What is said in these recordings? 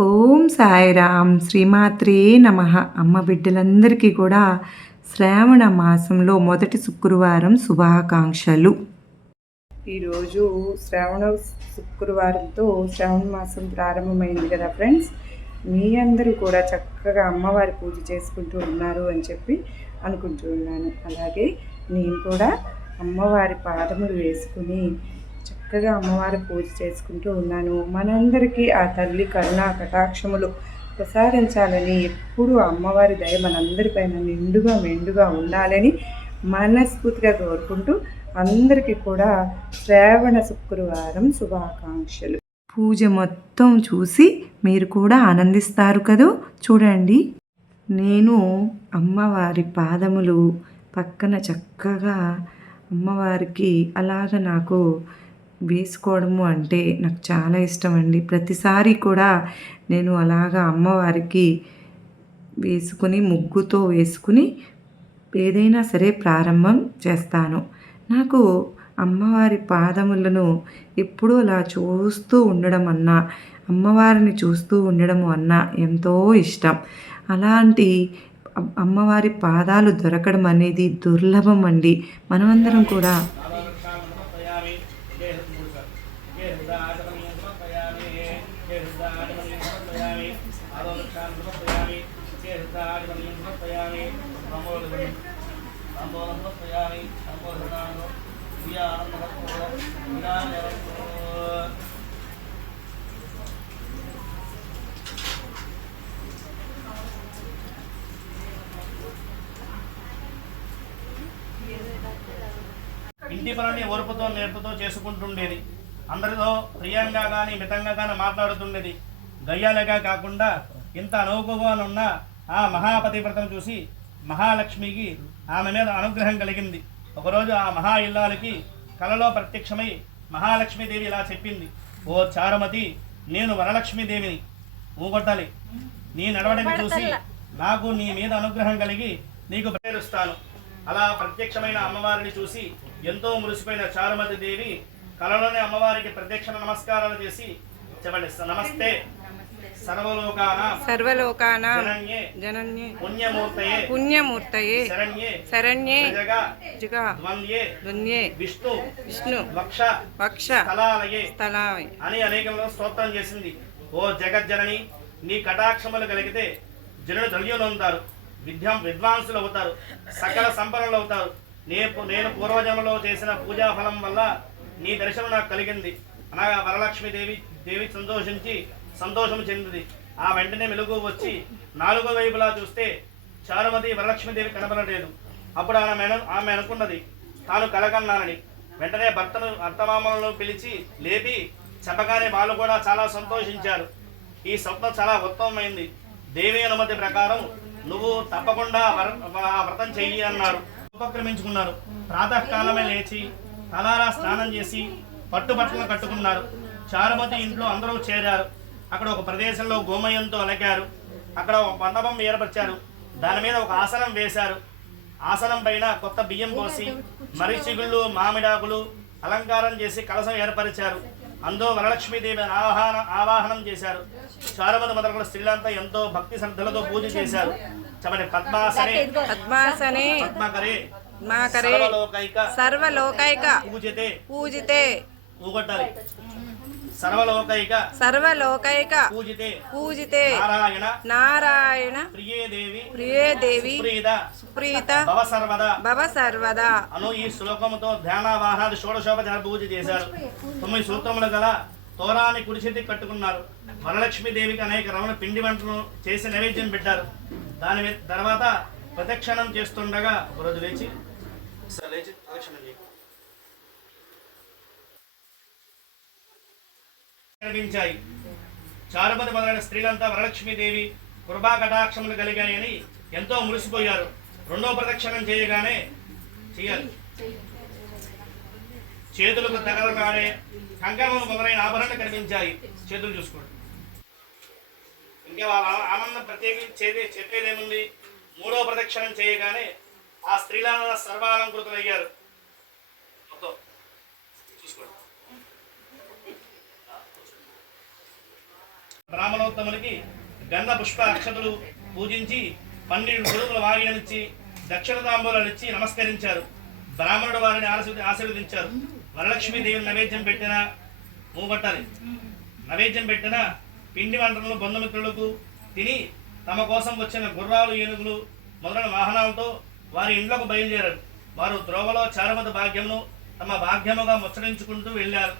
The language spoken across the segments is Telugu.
ఓం సాయిరామ్. శ్రీమాత్రే నమ. అమ్మ బిడ్డలందరికీ కూడా శ్రావణ మాసంలో మొదటి శుక్రవారం శుభాకాంక్షలు. ఈరోజు శ్రావణ శుక్రవారంతో శ్రావణ మాసం ప్రారంభమైంది కదా ఫ్రెండ్స్. మీ అందరూ కూడా చక్కగా అమ్మవారి పూజ చేసుకుంటూ ఉన్నారు అని చెప్పి అనుకుంటూ ఉన్నాను. అలాగే నేను కూడా అమ్మవారి పాదములు వేసుకుని చక్కగా అమ్మవారి పూజ చేసుకుంటూ ఉన్నాను. మనందరికీ ఆ తల్లి కరుణ కటాక్షములు ప్రసాదించాలని ఎప్పుడూ అమ్మవారి దయ మనందరిపైన నిండుగా మెండుగా ఉండాలని మనస్ఫూర్తిగా కోరుకుంటూ అందరికీ కూడా శ్రావణ శుక్రవారం శుభాకాంక్షలు. పూజ మొత్తం చూసి మీరు కూడా ఆనందిస్తారు కదూ? చూడండి. నేను అమ్మవారి పాదములు పక్కన చక్కగా అమ్మవారికి అలాగ నాకు వేసుకోవడము అంటే నాకు చాలా ఇష్టం అండి ప్రతిసారి కూడా నేను అలాగా అమ్మవారికి వేసుకుని ముగ్గుతో వేసుకుని ఏదైనా సరే ప్రారంభం చేస్తాను. నాకు అమ్మవారి పాదములను ఎప్పుడూ అలా చూస్తూ ఉండడం అన్నా అమ్మవారిని చూస్తూ ఉండడం అన్నా ఎంతో ఇష్టం. అలాంటి అమ్మవారి పాదాలు దొరకడం అనేది దుర్లభం అండి. మనమందరం కూడా ఇంటి పనులని ఓర్పుతో నేర్పుతో చేసుకుంటుండేది. అందరితో ప్రియంగా కానీ మితంగా కానీ మాట్లాడుతుండేది. గయ్యాలుగా కాకుండా ఇంత అనువుగా ఉన్న ఆ మహాపతివ్రతను చూసి మహాలక్ష్మికి ఆమె మీద అనుగ్రహం కలిగింది. ఒకరోజు ఆ మహా ఇల్లాలకి కలలో ప్రత్యక్షమై మహాలక్ష్మీదేవి ఇలా చెప్పింది. ఓ చారుమతి నేను వరలక్ష్మీదేవిని. ఊగొట్టాలి. నీ నడవడిని చూసి నాకు నీ మీద అనుగ్రహం కలిగి నీకు పేరుస్తాను అలా ప్రత్యక్షమైన అమ్మవారిని చూసి ఎంతో మురిసిపోయిన చారుమతి దేవి కలలోని అమ్మవారికి ప్రత్యక్ష నమస్కారాలు చేసి చెప్పండి నమస్తే. సర్వలోకాన? జనన్యే. పుణ్యమూర్తయే. పుణ్యమూర్తయే. శరణ్యే. జగ విష్ణు. విష్ణు. వక్ష. వక్ష. స్థలాలయే. స్థలాయ్ అని అనేకంలో స్తోత్రం చేసింది. ఓ జగజ్జనని నీ కటాక్షములు కలిగితే జనులు ధన్యులు అవుతారు. విద్యం విద్వాంసులు అవుతారు. సకల సంపన్నులు అవుతారు. నేను నేను పూర్వజన్మలో చేసిన పూజా ఫలం వల్ల నీ దర్శనం నాకు కలిగింది. అనగా వరలక్ష్మీదేవి దేవి సంతోషించి సంతోషం చెందింది. ఆ వెంటనే మెలుగు వచ్చి నాలుగో వైపులా చూస్తే చారుమతి వరలక్ష్మీదేవి కనబడలేదు. అప్పుడు ఆమె ఆమె అనుకున్నది తాను కలకన్నానని వెంటనే భర్తను అత్తమామలను పిలిచి లేపి చెప్పగానే వాళ్ళు కూడా చాలా సంతోషించారు. ఈ స్వప్నం చాలా ఉత్తమమైంది. దేవి అనుమతి ప్రకారం నువ్వు తప్పకుండా ఆ వ్రతం చెయ్యి అన్నారు. ఉపక్రమించుకున్నారు. ప్రాతకాలమే లేచి తలారా స్నానం చేసి పట్టుబట్టలు కట్టుకున్నారు. చారుమతి ఇంట్లో అందరూ చేరారు. అక్కడ ఒక ప్రదేశంలో గోమయంతో అలకారు. అక్కడ ఒక మండపం ఏర్పరిచారు. దాని మీద ఒక ఆసనం వేశారు. ఆసనం పైన కొత్త బియ్యం పోసి మరిచిగుళ్ళు మామిడాకులు అలంకారం చేసి కలసం ఏర్పరిచారు. అందో వరలక్ష్మీదేవి ఆవాహన ఆవాహనం చేశారు. చారుమతి మొదలైన స్త్రీలంతా ఎంతో భక్తి శ్రద్ధలతో పూజ చేశారు. చెప్పండి పద్మాసనే. పద్మాసనే. పద్మకరే. మాకరే సర్వలోకైక. సర్వలోకైక. పూజితే. పూజితే. ఊగొట్టాలి. సర్వలోకైక సర్వలోకైక పూజితే పూజితే నారాయణ నారాయణ ప్రియే దేవి ప్రియే దేవి సుప్రీత సుప్రీత భవ సర్వదా భవ సర్వదా అను ఈ శ్లోకముతో ధ్యానావాహాది షోడశోపచార పూజ చేశారు. తొమ్మిది సూత్రములు గల తోరాన్ని కుడిచేతి కట్టుకున్నారు. వరలక్ష్మీదేవికి అనేక రమణ పిండి వంటలు చేసి నైవేద్యం పెట్టారు. దాని తర్వాత ప్రదక్షిణం చేస్తుండగా ఒకరోజు లేచి సార్ లేచి ప్రదక్షిణం చేయి. కనిపించాయి. చారుమతి మొదలైన స్త్రీలంతా వరలక్ష్మీదేవి కృపా కటాక్షములు కలిగాయని ఎంతో మురిసిపోయారు. రెండో ప్రదక్షిణం చేయగానే చేయాలి చేతులకు తగలగానే కంకణము మొదలైన ఆభరణలు కనిపించాయి. చేతులు చూసుకోండి. ఇంకా వాళ్ళ ఆనందం ప్రత్యేకించి చేదే చెప్పేదేముంది? మూడో ప్రదక్షిణం చేయగానే ఆ స్త్రీలను సర్వాలంకృతులయ్యారు మొత్తం చూసుకోండి గంధ పుష్ప అక్షతలు పూజించి పన్నెండు గురువుల వాగినమిచ్చి దక్షిణ తాంబూలాలు నమస్కరించారు. బ్రాహ్మణుడు వారిని ఆశీర్వది ఆశీర్వదించారు. వరలక్ష్మీదేవిని నైవేద్యం పెట్టిన మూగొట్టాలి నైవేద్యం పెట్టిన పిండి వంటలను బంధుమిత్రులకు తిని తమ కోసం వచ్చిన గుర్రాలు ఏనుగులు మొదలైన వాహనాలతో వారి ఇండ్లకు బయలుదేరారు. వారు ద్రోవలో చారుమతి భాగ్యమును తమ భాగ్యముగా ముచ్చరించుకుంటూ వెళ్ళారు.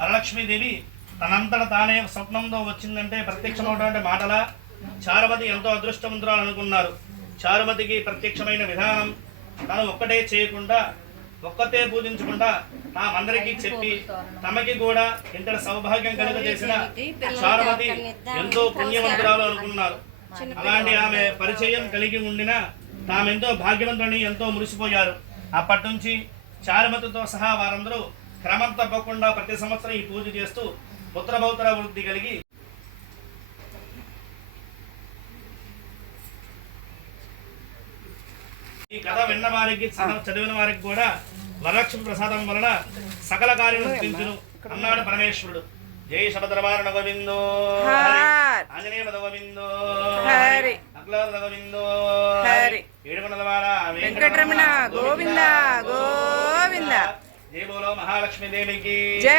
వరలక్ష్మీదేవి తనంతట తానే స్వప్నంతో వచ్చిందంటే ప్రత్యక్షమైనటువంటి మాటల? చారుమతి ఎంతో అదృష్టవంతురాలు అనుకున్నారు. చారుమతికి ప్రత్యక్షమైన విధానం తను ఒక్కటే చేయకుండా ఒక్కతే పూజించకుండా తామందరికీ చెప్పి తమకి కూడా ఇంతటి సౌభాగ్యం కలుగజేసిన చారుమతి ఎంతో పుణ్యవంతురాలు అనుకున్నారు. అలాంటి ఆమె పరిచయం కలిగి ఉండిన తామెంతో భాగ్యవంతుని ఎంతో మురిసిపోయారు. అప్పటి నుంచి చారుమతితో సహా వారందరూ క్రమం తప్పకుండా ప్రతి సంవత్సరం ఈ పూజ చేస్తూ పుత్రభౌతర వృద్ధి కలిగి ఈ కథ విన్న వారికి చదవ- చదివిన వారికి కూడా వరలక్ష్మి ప్రసాదం వలన సకల కార్యం సిద్ధించును అన్నాడు పరమేశ్వరుడు జై శబదరవారణ గోవిందో. ఆంజనేయ గోవిందో హరి. అగ్లవద గోవిందో. ఏడుకొండలవాడ వెంకటరమణ గోవింద గోవింద జై బోలో మహాలక్ష్మి దేవికి జై.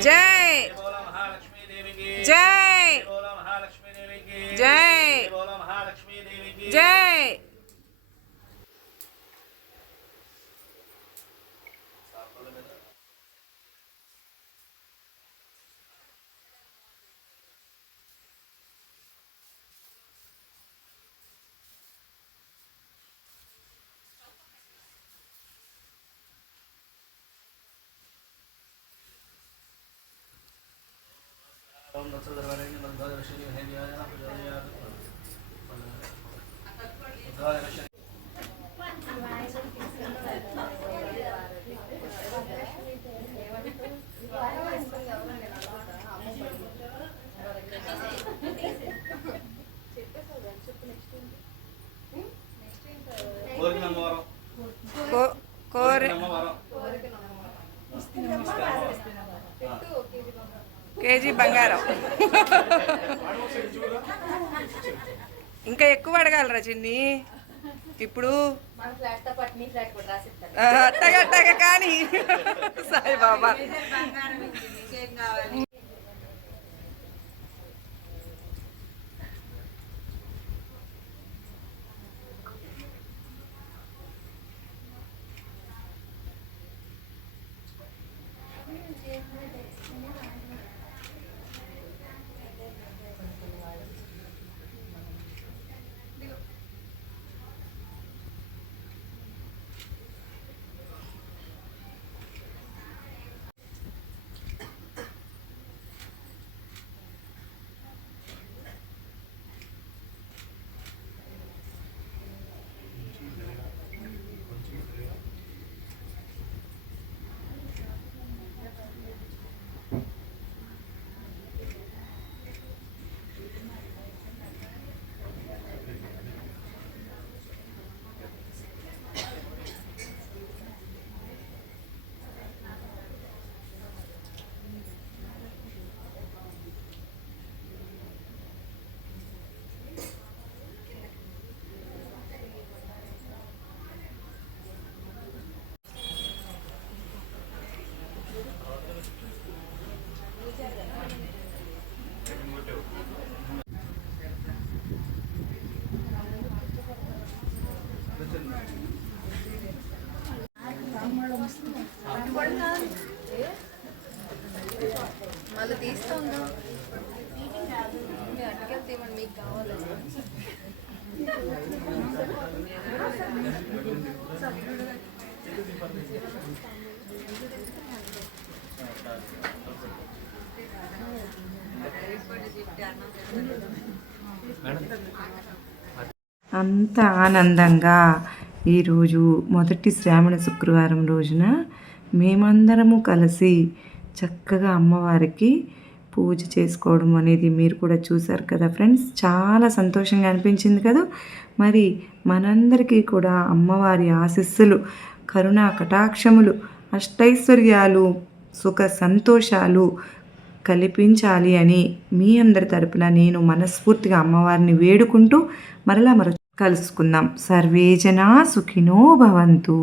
జై. జై. జై. జై. actually heavier కేజీ బంగారం. ఇంకా ఎక్కువ అడగాలరా చిన్ని. ఇప్పుడు మన ఫ్లాట్తో అంత ఆనందంగా ఈరోజు మొదటి శ్రావణ శుక్రవారం రోజున మేమందరము కలిసి చక్కగా అమ్మవారికి పూజ చేసుకోవడం అనేది మీరు కూడా చూశారు కదా ఫ్రెండ్స్. చాలా సంతోషంగా అనిపించింది కదా. మరి మనందరికీ కూడా అమ్మవారి ఆశీస్సులు కరుణా కటాక్షములు అష్టైశ్వర్యాలు సుఖ సంతోషాలు కల్పించాలి అని మీ అందరి తరపున నేను మనస్ఫూర్తిగా అమ్మవారిని వేడుకుంటూ మరలా మరొక కలుసుకుందాం. సర్వేజనా సుఖినో భవంతు.